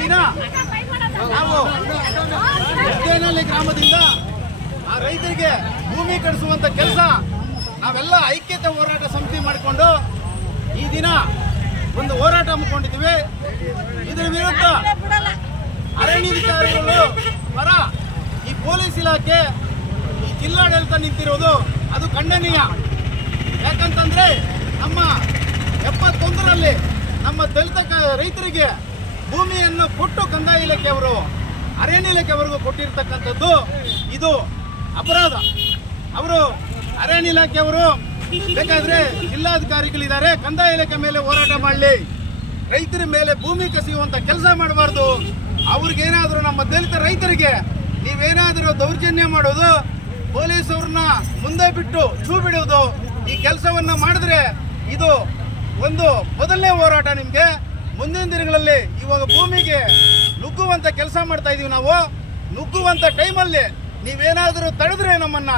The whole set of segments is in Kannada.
ದಿನ ನಾವು ಮುದ್ದೇನಹಳ್ಳಿ ಗ್ರಾಮದಿಂದ ಆ ರೈತರಿಗೆ ಭೂಮಿ ಕಡಿಸುವಂತ ಕೆಲಸ ನಾವೆಲ್ಲ ಐಕ್ಯತೆ ಹೋರಾಟ ಸಮಿತಿ ಮಾಡಿಕೊಂಡು ಈ ದಿನ ಒಂದು ಹೋರಾಟ ಹಮ್ಮಿಕೊಂಡಿದ್ದೀವಿ. ಇದರ ವಿರುದ್ಧ ಅರಣ್ಯಾಧಿಕಾರಿಗಳು ಪರ ಈ ಪೊಲೀಸ್ ಇಲಾಖೆ ಈ ಜಿಲ್ಲಾಡಳಿತ ನಿಂತಿರೋದು ಅದು ಖಂಡನೀಯ. ಯಾಕಂತಂದ್ರೆ ನಮ್ಮ 71ರಲ್ಲಿ ನಮ್ಮ ದಲಿತ ರೈತರಿಗೆ ಭೂಮಿಯನ್ನು ಕೊಟ್ಟು ಕಂದಾಯ ಇಲಾಖೆಯವರು ಅರಣ್ಯ ಇಲಾಖೆಯವರೆಗೂ ಕೊಟ್ಟಿರ್ತಕ್ಕಂಥದ್ದು ಇದು ಅಪರಾಧ. ಅವರು ಅರಣ್ಯ ಇಲಾಖೆಯವರು ಬೇಕಾದ್ರೆ ಜಿಲ್ಲಾಧಿಕಾರಿಗಳಿದ್ದಾರೆ, ಕಂದಾಯ ಇಲಾಖೆ ಮೇಲೆ ಹೋರಾಟ ಮಾಡಲಿ, ರೈತರ ಮೇಲೆ ಭೂಮಿ ಕಸಿಯುವಂತ ಕೆಲಸ ಮಾಡಬಾರ್ದು. ಅವ್ರಿಗೇನಾದರೂ ನಮ್ಮ ದಲಿತ ರೈತರಿಗೆ ನೀವೇನಾದರೂ ದೌರ್ಜನ್ಯ ಮಾಡೋದು, ಪೊಲೀಸವ್ರನ್ನ ಮುಂದೆ ಬಿಟ್ಟು ಚೂ ಬಿಡುವುದು, ಈ ಕೆಲಸವನ್ನ ಮಾಡಿದ್ರೆ ಇದು ಒಂದು ಮೊದಲನೇ ಹೋರಾಟ. ನಿಮಗೆ ಮುಂದಿನ ದಿನಗಳಲ್ಲಿ ಇವಾಗ ಭೂಮಿಗೆ ನುಗ್ಗುವಂತ ಕೆಲಸ ಮಾಡ್ತಾ ಇದೀವಿ ನಾವು. ನುಗ್ಗುವಂತ ಟೈಮಲ್ಲಿ ನೀವೇನಾದರೂ ತಡೆದ್ರೆ ನಮ್ಮನ್ನ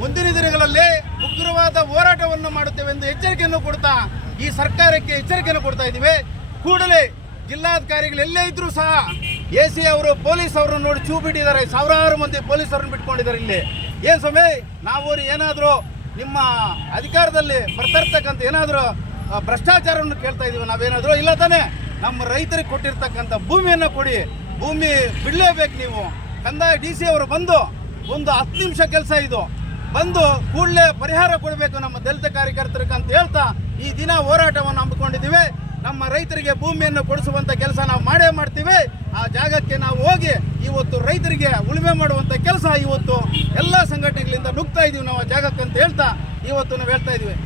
ಮುಂದಿನ ದಿನಗಳಲ್ಲಿ ಉಗ್ರವಾದ ಹೋರಾಟವನ್ನು ಮಾಡುತ್ತೇವೆ ಎಂದು ಎಚ್ಚರಿಕೆಯನ್ನು ಕೊಡ್ತಾ ಈ ಸರ್ಕಾರಕ್ಕೆ ಎಚ್ಚರಿಕೆಯನ್ನು ಕೊಡ್ತಾ ಇದ್ದೀವಿ. ಕೂಡಲೇ ಜಿಲ್ಲಾಧಿಕಾರಿಗಳು ಎಲ್ಲೇ ಇದ್ರೂ ಸಹ AC ಅವರು ಪೊಲೀಸ್ ಅವರನ್ನು ನೋಡಿ ಚೂ ಬಿಟ್ಟಿದ್ದಾರೆ. ಸಾವಿರಾರು ಮಂದಿ ಪೊಲೀಸ್ ಅವರನ್ನು ಬಿಟ್ಕೊಂಡಿದ್ದಾರೆ. ಇಲ್ಲಿ ಏನ್ ಸ್ವಾಮಿ, ನಾವು ಏನಾದರೂ ನಿಮ್ಮ ಅಧಿಕಾರದಲ್ಲಿ ಬರ್ತಿರ್ತಕ್ಕಂಥ ಏನಾದರೂ ಭ್ರಷ್ಟಾಚಾರವನ್ನು ಕೇಳ್ತಾ ಇದೀವಿ ನಾವೇನಾದರೂ? ಇಲ್ಲ ತಾನೆ. ನಮ್ಮ ರೈತರಿಗೆ ಕೊಟ್ಟಿರ್ತಕ್ಕಂಥ ಭೂಮಿಯನ್ನು ಕೊಡಿ, ಭೂಮಿ ಬಿಡಲೇಬೇಕು. ನೀವು ಕಂದಾಯ DC ಅವರು ಬಂದು ಒಂದು 10 ನಿಮಿಷ ಕೆಲಸ ಇದು, ಬಂದು ಕೂಡಲೇ ಪರಿಹಾರ ಕೊಡಬೇಕು ನಮ್ಮ ದಲಿತ ಕಾರ್ಯಕರ್ತರಿಗೆ ಅಂತ ಹೇಳ್ತಾ ಈ ದಿನ ಹೋರಾಟವನ್ನು ಹಮ್ಮಿಕೊಂಡಿದ್ದೀವಿ. ನಮ್ಮ ರೈತರಿಗೆ ಭೂಮಿಯನ್ನು ಕೊಡಿಸುವಂತ ಕೆಲಸ ನಾವು ಮಾಡೇ ಮಾಡ್ತೀವಿ. ಆ ಜಾಗಕ್ಕೆ ನಾವು ಹೋಗಿ ಇವತ್ತು ರೈತರಿಗೆ ಉಳುಮೆ ಮಾಡುವಂತ ಕೆಲಸ ಇವತ್ತು ಎಲ್ಲ ಸಂಘಟನೆಗಳಿಂದ ನುಗ್ತಾ ಇದೀವಿ ನಾವು ಆ ಜಾಗಕ್ಕೆ ಅಂತ ಹೇಳ್ತಾ ಇವತ್ತು ನಾವು ಹೇಳ್ತಾ ಇದೀವಿ.